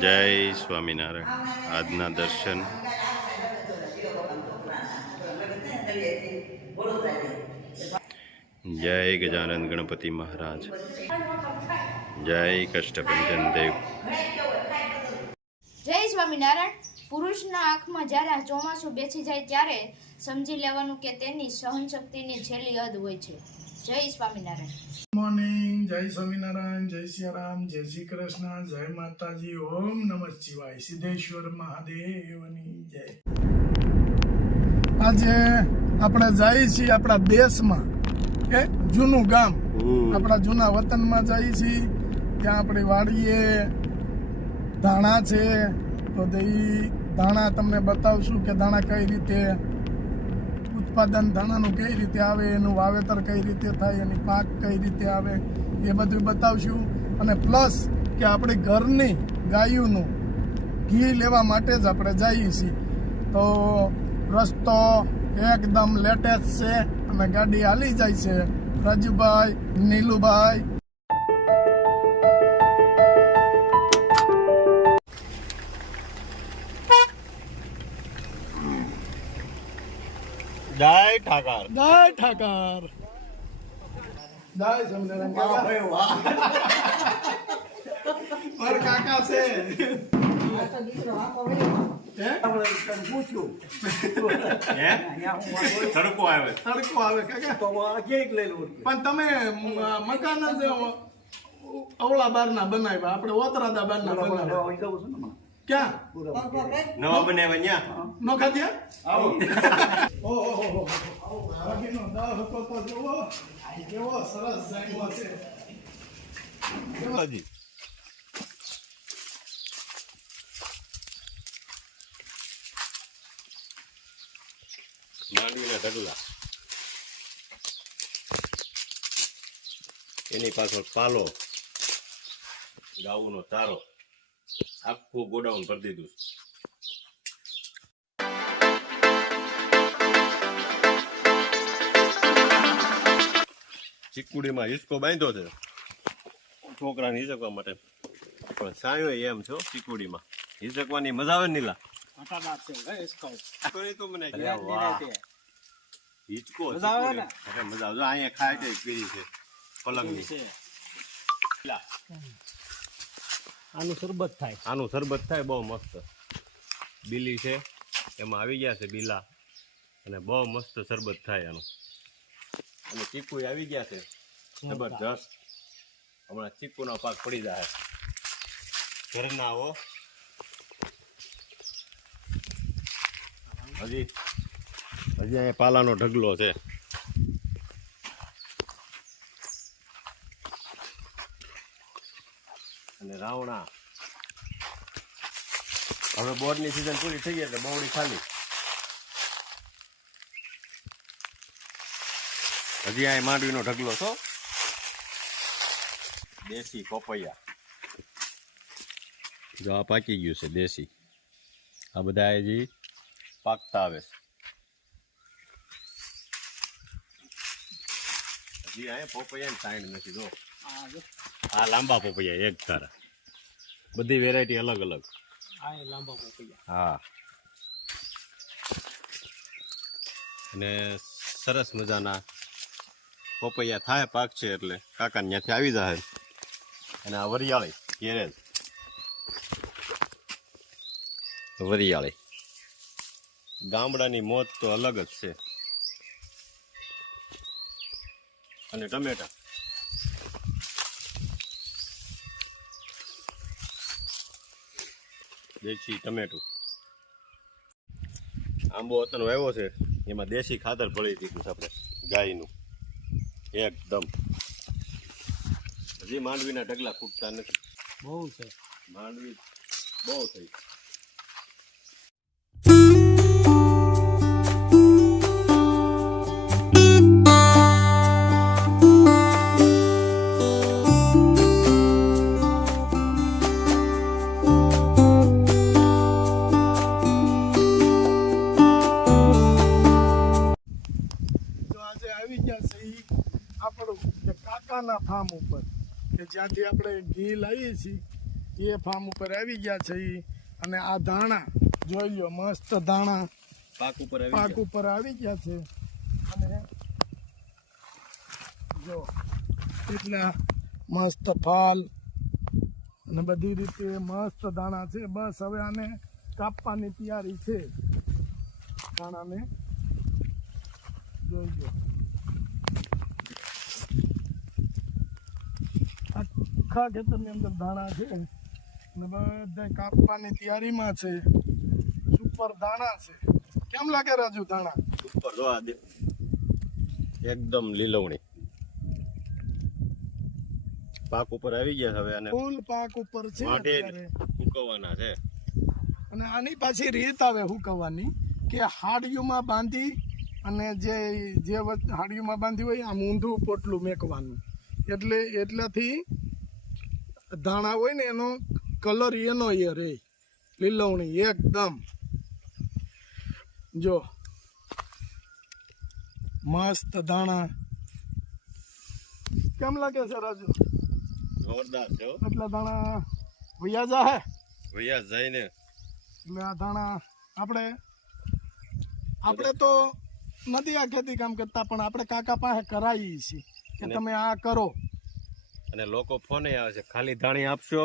જય સ્વામિનારાયણ. આજના દર્શન જય ગજાનંદ ગણપતિ મહારાજ, જય કષ્ટભંજન દેવ. જય સ્વામિનારાયણ. પુરુષના આંખમાં જ્યારે આ ચોમાસું બેસી જાય ત્યારે સમજી લેવાનું કે તેની સહનશક્તિની છેલ્લી હદ હોય છે. જય સ્વામિનારાયણ. મોર્નિંગ. જય સ્વામિનારાયણ, જય સિયારામ, જય શ્રી કૃષ્ણ, જય માતાજી, ઓમ નમઃ શિવાય, સિદ્ધેશ્વર મહાદેવની જય. આજે આપણે જઈએ છીએ આપણા દેશમાં, કે જૂનું ગામ, આપણા જૂના વતનમાં જઈએ છીએ. ત્યાં આપણી વાડીએ ધાણા છે, તો એ ધાણા તમને બતાવશું કે ધાણા કઈ રીતે ઉત્પાદન, ધાણાનું કઈ રીતે આવે, એનું વાવેતર કઈ રીતે થાય, એની પાક કઈ રીતે આવે, એ બધું બતાવશું. અને પ્લસ કે આપણી ઘરની ગાયોનું ઘી લેવા માટે જ આપણે જઈએ છીએ. તો રસ્તો એકદમ લેટેસ્ટ છે અને ગાડી હાલી જાય છે. રાજુભાઈ, નીલુભાઈ, જય ઠાકર, જય ઠાકર, જય સ્વામિનારાયણ. મારા કાકા છે. તડકો આવે કાકા, પણ તમે મકાન જ અવળા બારના બનાવ્યા, આપણે ઓતરાદા બારના બનાવ્યા. ક્યાં નવા બનાવ્યા નો ખાધ્યા? ઓહો, બાકીનો દાળ હતો તો જુઓ કેવો સરસ જામ્યો છે. માંડવીના ઢગલા, એની પાછળ પાલો, ગાઉનો ચારો, આખું ગોડાઉન ભરી દીધું. ચીકુડીમાં હિસકો બાંધ્યો છે છોકરાને હિસકવા માટે, પણ સાયો એમ છો ચીકુડીમાં હિસકવાની મજા આવે નીલા. હિચકો મજા આવે, અહીંયા ખાય છે પીરી છે પલંગની. આનું શરબત થાય બહુ મસ્ત. બીલી છે એમાં આવી ગયા છે બીલા, અને બહુ મસ્ત શરબત થાય આનું. અને ચીકુ આવી ગયા છે જબરજસ્ત. હમણાં ચીકુનો પાક પડી જાય. ઘરના આવો હજી અહીંયા પાલાનો ઢગલો છે. અને રાવણા, હવે બોર્ડની સિઝન પૂરી થઈ ગઈ એટલે બવડી ખાલી. હજી આ માંડવીનો ઢગલો છો. દેશી પપૈયા જો આ પાકી ગયું છે દેશી. આ બધા હજી પાકતા આવે છે. હજી અહીંયા પપૈયા સાઈડ નથી. જો આ લાંબા પપૈયા એક તારા, બધી વેરાયટી અલગ અલગ. હા, અને સરસ મજાના પપૈયા થાય પાક છે એટલે કાકા ત્યાંથી આવી જાય. અને આ વરિયાળી ઘેરે વરિયાળી ગામડાની મોજ તો અલગ જ છે. અને ટમેટા, દેશી ટમેટું. આંબો અત્યારે આવ્યો છે, એમાં દેશી ખાતર ભળી દીધું છે આપણે ગાયનું એકદમ. હજી માંડવીના ઢગલા ફૂટતા નથી. બહુ છે માંડવી, બહુ થઈ. આપણું કાકાના ફાર્મ ઉપર, કે જ્યાંથી આપણે ઘી લાવીએ છીએ એ ફાર્મ ઉપર આવી ગયા છે ઈ. અને આ ધાણા જોઈ લો, મસ્ત ધાણા પાક ઉપર પાક ઉપર આવી ગયા છે. અને જો એટલા મસ્ત ફાલ અને બધી રીતે મસ્ત દાણા છે. બસ હવે આને કાપવાની તૈયારી છે. દાણાને જોઈજો, આખા ખેતરની અંદર દાણા છે અને બધા કાપવાની તૈયારીમાં છે. સુપર દાણા છે. કેમ લાગે રાજુ દાણા? ઉપર જોવા દે, એકદમ લીલવણી પાક ઉપર આવી ગયા હવે અને ફૂલ પાક ઉપર છે વાઢે અત્યારે. સુકવવાના છે. અને આની પાછી રીત આવે હુકવવાની કે હાડીઓમાં બાંધી અને જે હાડીઓમાં બાંધી હોય આમ ઊંધું પોટલું મેકવાનું, એટલેથી ધાણા હોય ને એનો કલર એનો એ રે લીલવણી એકદમ. જો મસ્ત દાણા કેમ લાગે છે રાજુ? જોરદાર છે હો. એટલા દાણા વૈયા જા વૈયા જઈને એટલે આ ધાણા આપણે તો નથી આ ખેતી કામ કરતા, પણ આપણે કાકા પાસે કરાવીએ છીએ કે તમે આ કરો. અને લોકો ફોને આવે છે, ખાલી ધાણી આપશો?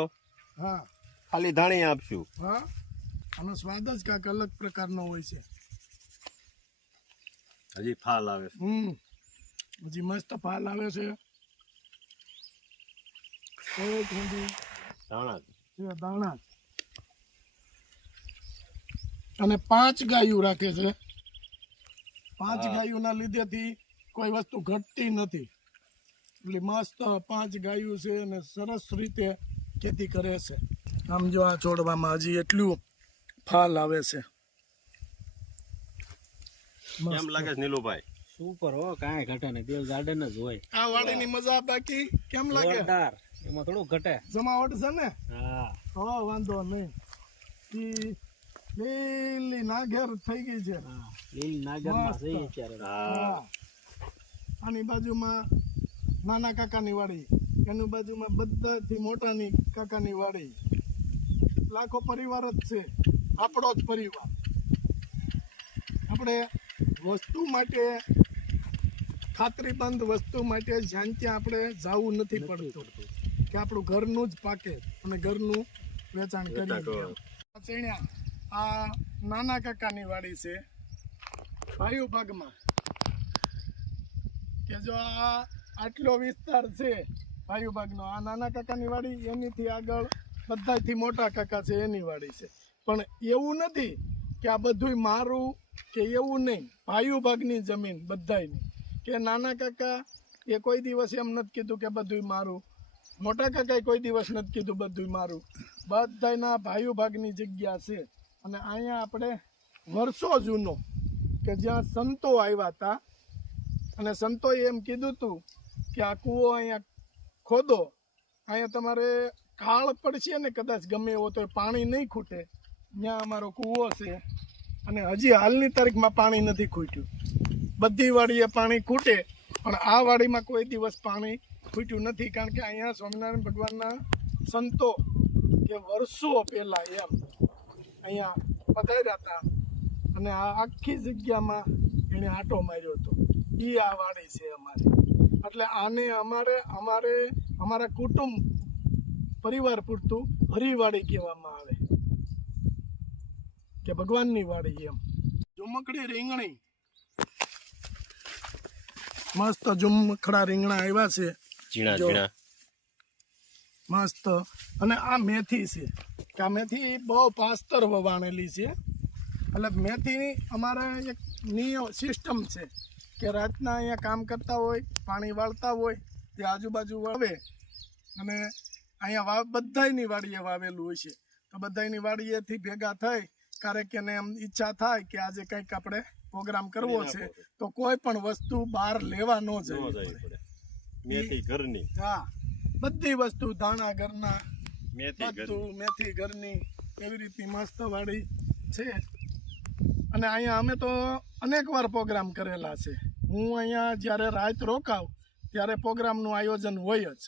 હા ખાલી ધાણી આપશું. હા, આનો સ્વાદ જ કાંઈક અલગ પ્રકારનો હોય છે. હજી ફાલ આવે છે. હજી મસ્ત ફાલ આવે છે. ધાણા દાણા અને 5 ગાયું રાખે છે. 5 ગાયોના લીધેથી કોઈ વસ્તુ ઘટતી નથી. એટલે મસ્ત 5 ગાયું છે અને સરસ રીતે ખેતી કરે છે. આમ જો આ છોડવામાં હજી એટલું ફાલ આવે છે. કેમ લાગે છે નીલુભાઈ? સુપર હો, કાંઈ ઘટે નહીં, દેવ ગાર્ડન જ હોય. આ વાડીની મજા બાકી કેમ લાગે? જોરદાર, એમાં થોડું ઘટે. જમાવટ છે ને? હા, હો વાંધો નહીં. ઈ લીલી નાઘેર થઈ ગઈ છે. હા, લીલી નાગરમાં મસ્ત. છે અત્યારે. હા. આની બાજુમાં નાના કાકાની વાડી, એની બાજુમાં બધાથી મોટાની કાકાની વાડી. લાખો પરિવાર જ છે, આપણો જ પરિવાર. આપણે વસ્તુ માટે, ખાતરીબંધ વસ્તુ માટે જ્યાં ત્યાં આપણે જવું નથી પડતું કે આપણું ઘરનું જ પાકે અને ઘરનું વેચાણ કરીએ. આ નાના કાકાની વાડી છે ભાઈઓ ભાગમાં, કે જો આ આટલો વિસ્તાર છે ભાઈઓ ભાગનો. આ નાના કાકાની વાડી, એનીથી આગળ બધાથી મોટા કાકા છે એની વાડી છે. પણ એવું નથી કે આ બધુંય મારું કે એવું નહીં. ભાઈઓ ભાગની જમીન બધાયની. કે નાના કાકા એ કોઈ દિવસ એમ નથી કીધું કે બધુંય મારું, મોટા કાકાએ કોઈ દિવસ નથી કીધું બધુંય મારું. બધાયના ભાઈઓ ભાગની જગ્યા છે. અને અહીંયા આપણે વર્ષો જૂનો કે જ્યાં સંતો આવ્યા હતા અને સંતોએ એમ કીધું હતું કે આ કૂવો અહીંયા ખોદો, અહીંયા તમારે કાળ પડશે ને કદાચ ગમે એવો તો પાણી નહીં ખૂટે. ત્યાં અમારો કૂવો છે અને હજી હાલની તારીખમાં પાણી નથી ખૂટ્યું. બધી વાડીએ પાણી ખૂટે પણ આ વાડીમાં કોઈ દિવસ પાણી ખૂટ્યું નથી. કારણ કે અહીંયા સ્વામિનારાયણ ભગવાનના સંતો કે વર્ષો પહેલાં એમ અહીંયા પધાર્યા હતા અને આ આખી જગ્યામાં એણે આંટો માર્યો હતો. એ આ વાડી છે અમારી. એટલે આને અમારા કુટુંબ પરિવાર પૂરતું હરિવાડી કહેવામાં આવે કે ભગવાનની વાડી એમ. ઝુમકડી રીંગણી, મસ્ત ઝુમખડા રીંગણા આવ્યા છે ઝીણા જો. ઝીણા મસ્ત. અને આ મેથી છે કે આ મેથી બહુ પાસ્તર વવાણેલી છે. એટલે મેથીની અમારા એક નિયમ સિસ્ટમ છે કે રાતના અહીંયા કામ કરતા હોય, પાણી વાળતા હોય, તે આજુબાજુ વાવે અને અહીંયા બધાયની વાડીએ વાવેલું હોય છે. તો બધાયની વાડીએથી ભેગા થઈ ક્યારેક એને એમ ઈચ્છા થાય કે આજે કંઈક આપણે પ્રોગ્રામ કરવો છે તો કોઈ પણ વસ્તુ બહાર લેવા ન જવી પડે. મેથી ઘરની. હા, બધી વસ્તુ ધાણા ઘરના, મેથી બધું મેથી ઘરની, એવી રીતની મસ્ત વાડી છે. અને અહીંયા અમે તો અનેક વાર પ્રોગ્રામ કરેલા છે. હું અહીંયા જ્યારે રાત રોકાવ ત્યારે પ્રોગ્રામનું આયોજન હોય જ.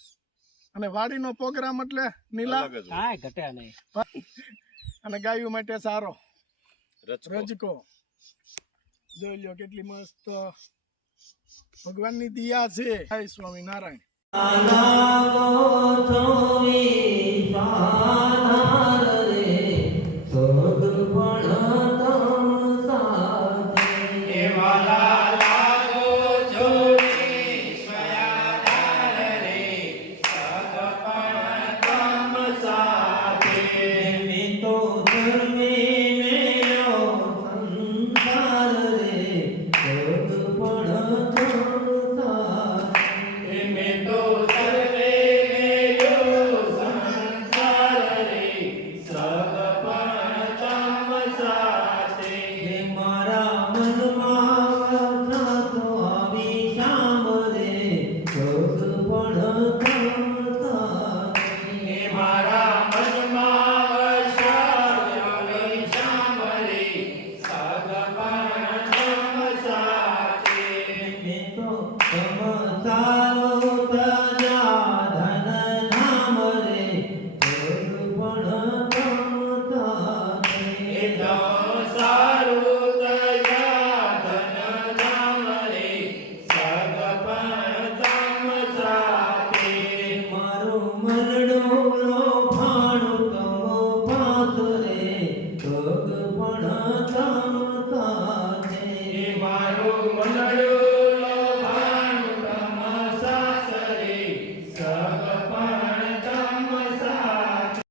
અને વાડીનો પ્રોગ્રામ એટલે નીલા અલગ જ હોય. કાંઈ ઘટે નહીં. અને ગાયું માટે સારો રચકો. રજકો જોઈ લ્યો કેટલી મસ્ત ભગવાનની દિયા છે. જય સ્વામિનારાયણ.